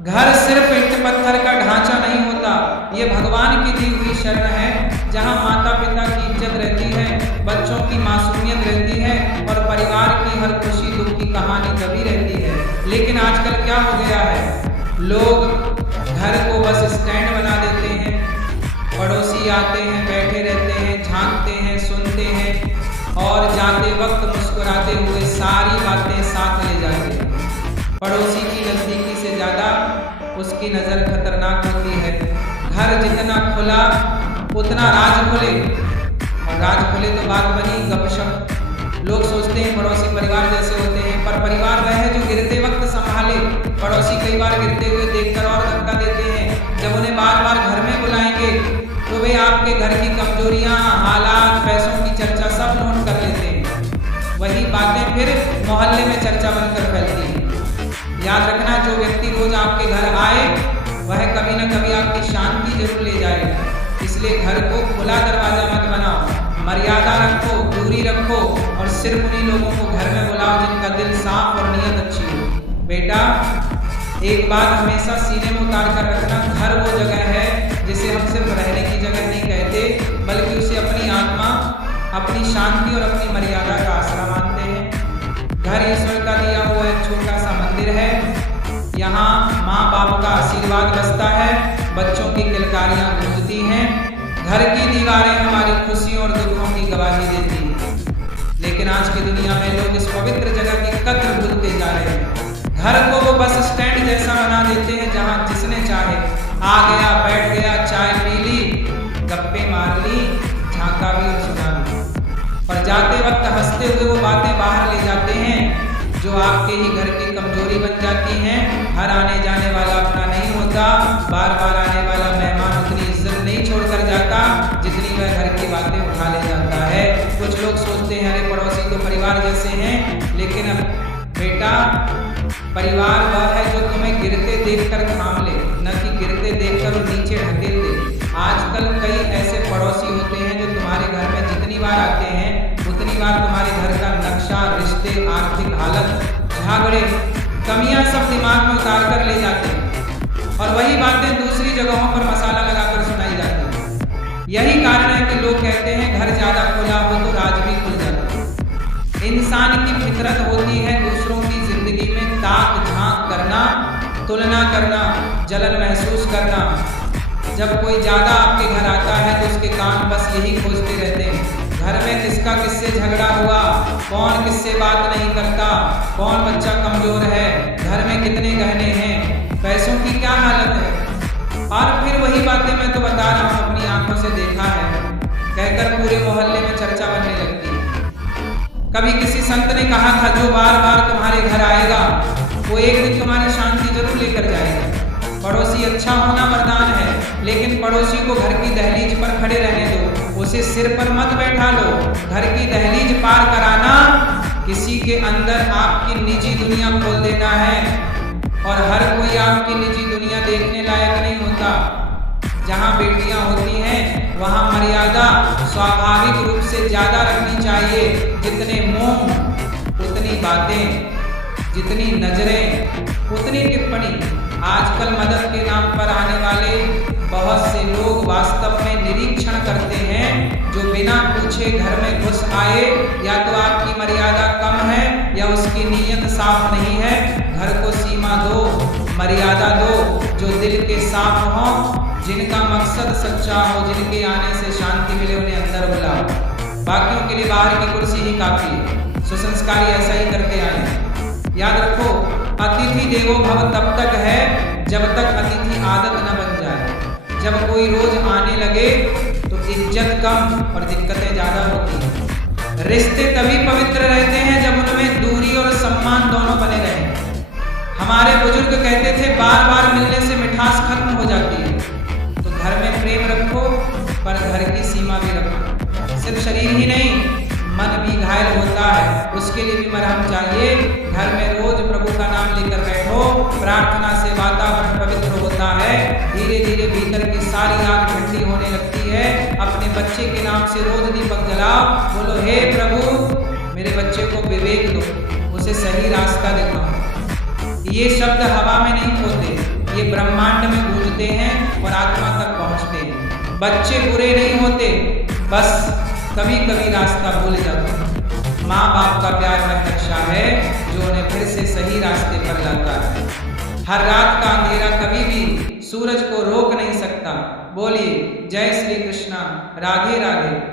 घर सिर्फ ईंट पत्थर का ढांचा नहीं होता, ये भगवान की दी हुई शरण है, जहाँ माता पिता की इज्जत रहती है, बच्चों की मासूमियत रहती है और परिवार की हर खुशी दुख की कहानी तभी रहती है। लेकिन आजकल क्या हो गया है, लोग घर को बस स्टैंड बना देते हैं, पड़ोसी आते हैं, बैठे रहते हैं, झांकते हैं, सुनते हैं और जाते वक्त मुस्कुराते हुए सारी बातें साथ ले जाते हैं। पड़ोसी की नज़दीकी से ज़्यादा उसकी नज़र खतरनाक होती है। घर जितना खुला उतना राज खुले, और राज खुले तो बात बनी गपशप। लोग सोचते हैं पड़ोसी परिवार जैसे होते हैं, पर परिवार वह है जो गिरते वक्त संभाले। पड़ोसी कई बार गिरते हुए देखकर और धक्का देते हैं। जब उन्हें बार बार घर में बुलाएंगे तो वे आपके घर की कमजोरियां, हालात, पैसों की चर्चा सब नोट कर लेते हैं। वही बातें फिर मोहल्ले में चर्चा बनकर फैलती हैं। याद रखना, जो व्यक्ति रोज आपके घर आए वह कभी न कभी आपकी शांति जरूर ले जाएगा। इसलिए घर को खुला दरवाजा मत बनाओ, मर्यादा रखो, दूरी रखो और सिर्फ उन्हीं लोगों को घर में बुलाओ जिनका दिल साफ और नीयत अच्छी हो। बेटा, एक बात हमेशा सीने में उतार कर रखना, घर वो जगह है जिसे हम सिर्फ रहने की जगह नहीं कहते, बल्कि उसे अपनी आत्मा, अपनी शांति और अपनी मर्यादा का आसरा मानते हैं। घर ईश्वर का दिया हुआ एक छोटा सा मंदिर है। यहाँ माँ बाप का आशीर्वाद बसता है, बच्चों की किलकारियाँ गूंजती हैं, घर की दीवारें हमारी खुशियों और दुखों की गवाही देती हैं। लेकिन आज की दुनिया में लोग इस पवित्र जगह की कद्र भूलते जा रहे हैं। घर को वो बस स्टैंड जैसा बना देते हैं, जहाँ जिसने चाहे आ गया, बैठ गया, चाय पी ली, गप्पे मार ली, झांका भी और सुना भी, और जाते वक्त हंसते हुए वो बातें बाहर ले जाते हैं जो आपके ही घर की कमजोरी बन जाती हैं। हर आने जाने वाला अपना नहीं होता, बार बार आने वाला मेहमान उतनी इज्जत नहीं छोड़कर जाता जितनी वह घर की बातें उठा ले जाता है। कुछ लोग सोचते हैं अरे पड़ोसी तो परिवार जैसे हैं, लेकिन अब बेटा, परिवार वह है जो तुम्हें गिरते देखकर थाम ले, न कि गिरते देखकर वो नीचे ढकेल दे। आजकल कई ऐसे पड़ोसी होते हैं जो तुम्हारे घर में जितनी बार आते हैं उतनी बार तुम्हारे घर का नक्शा, रिश्ते, आर्थिक हालत, झगड़े, कमियां सब दिमाग में उतार कर ले जाते हैं और वही बातें दूसरी जगहों पर मसाला लगाकर सुनाई जाती हैं। यही कारण है कि लोग कहते हैं घर ज्यादा खुला हो तो राज भी खुल जाता है। इंसान की फितरत होती है दूसरों की जिंदगी में ताक झांक करना, तुलना करना, जलन महसूस करना। जब कोई ज्यादा आपके घर आता है तो उसके कान बस यही खोजते रहते हैं, घर में किसका किससे झगड़ा हुआ, कौन किससे बात नहीं करता, कौन बच्चा कमजोर है, घर में कितने गहने हैं, पैसों की क्या हालत है। और फिर वही बातें मैं तो बता रहा हूँ, अपनी आंखों से देखा है, कहकर पूरे मोहल्ले में चर्चा बनने लगती है। कभी किसी संत ने कहा था, जो बार बार तुम्हारे घर आएगा वो एक दिन तुम्हारी शांति जरूर लेकर जाएगा। पड़ोसी अच्छा होना वरदान है, लेकिन पड़ोसी को घर की दहलीज पर खड़े रहने दो, उसे सिर पर मत बैठा लो। घर की दहलीज पार कराना किसी के अंदर आपकी निजी दुनिया खोल देना है, और हर कोई आपकी निजी दुनिया देखने लायक नहीं होता। जहाँ बेटियां होती हैं वहाँ मर्यादा स्वाभाविक रूप से ज्यादा रखनी चाहिए। जितने मुंह उतनी बातें, जितनी नजरें उतनी टिप्पणी। आजकल मदद के नाम पर आने वाले बहुत से लोग वास्तव में निरीक्षण करते हैं, जो बिना पूछे घर में घुस आए, या तो आपकी मर्यादा कम है या उसकी नीयत साफ नहीं है। घर को सीमा दो, मर्यादा दो, जो दिल के साफ हों, जिनका मकसद सच्चा हो, जिनके आने से शांति मिले, उन्हें अंदर बुलाओ। बाकियों के लिए बाहर की कुर्सी ही काफी है। सुसंस्कारी ऐसा ही करते आए हैं। याद रखो, अतिथि देवो भव तब तक है जब तक अतिथि आदत न बन जाए। जब कोई रोज आने लगे तो इज्जत कम और दिक्कतें ज्यादा होती हैं। रिश्ते तभी पवित्र रहते हैं जब उनमें दूरी और सम्मान दोनों बने रहें। हमारे बुजुर्ग कहते थे, बार बार मिलने से मिठास खत्म हो जाती है। तो घर में प्रेम रखो, पर घर की सीमा भी रखो। सिर्फ शरीर ही नहीं, मन भी घायल होता है, उसके लिए भी मरहम चाहिए। घर में रोज प्रभु का नाम लेकर बैठो, प्रार्थना से वातावरण पवित्र होता है। धीरे धीरे भीतर की सारी आग ठंडी होने लगती है। अपने बच्चे के नाम से रोज दीपक जलाओ, बोलो, हे प्रभु मेरे बच्चे को विवेक दो, उसे सही रास्ता दिखाओ। ये शब्द हवा में नहीं होते, ये ब्रह्मांड में गूंजते हैं और आत्मा तक पहुंचते हैं। बच्चे बुरे नहीं होते, बस कभी कभी रास्ता भूल जाते हैं। माँ बाप का प्यार वह रक्षा है जो उन्हें फिर से सही रास्ते पर लाता है। हर रात का अंधेरा कभी भी सूरज को रोक नहीं सकता। बोलिए जय श्री कृष्णा, राधे राधे।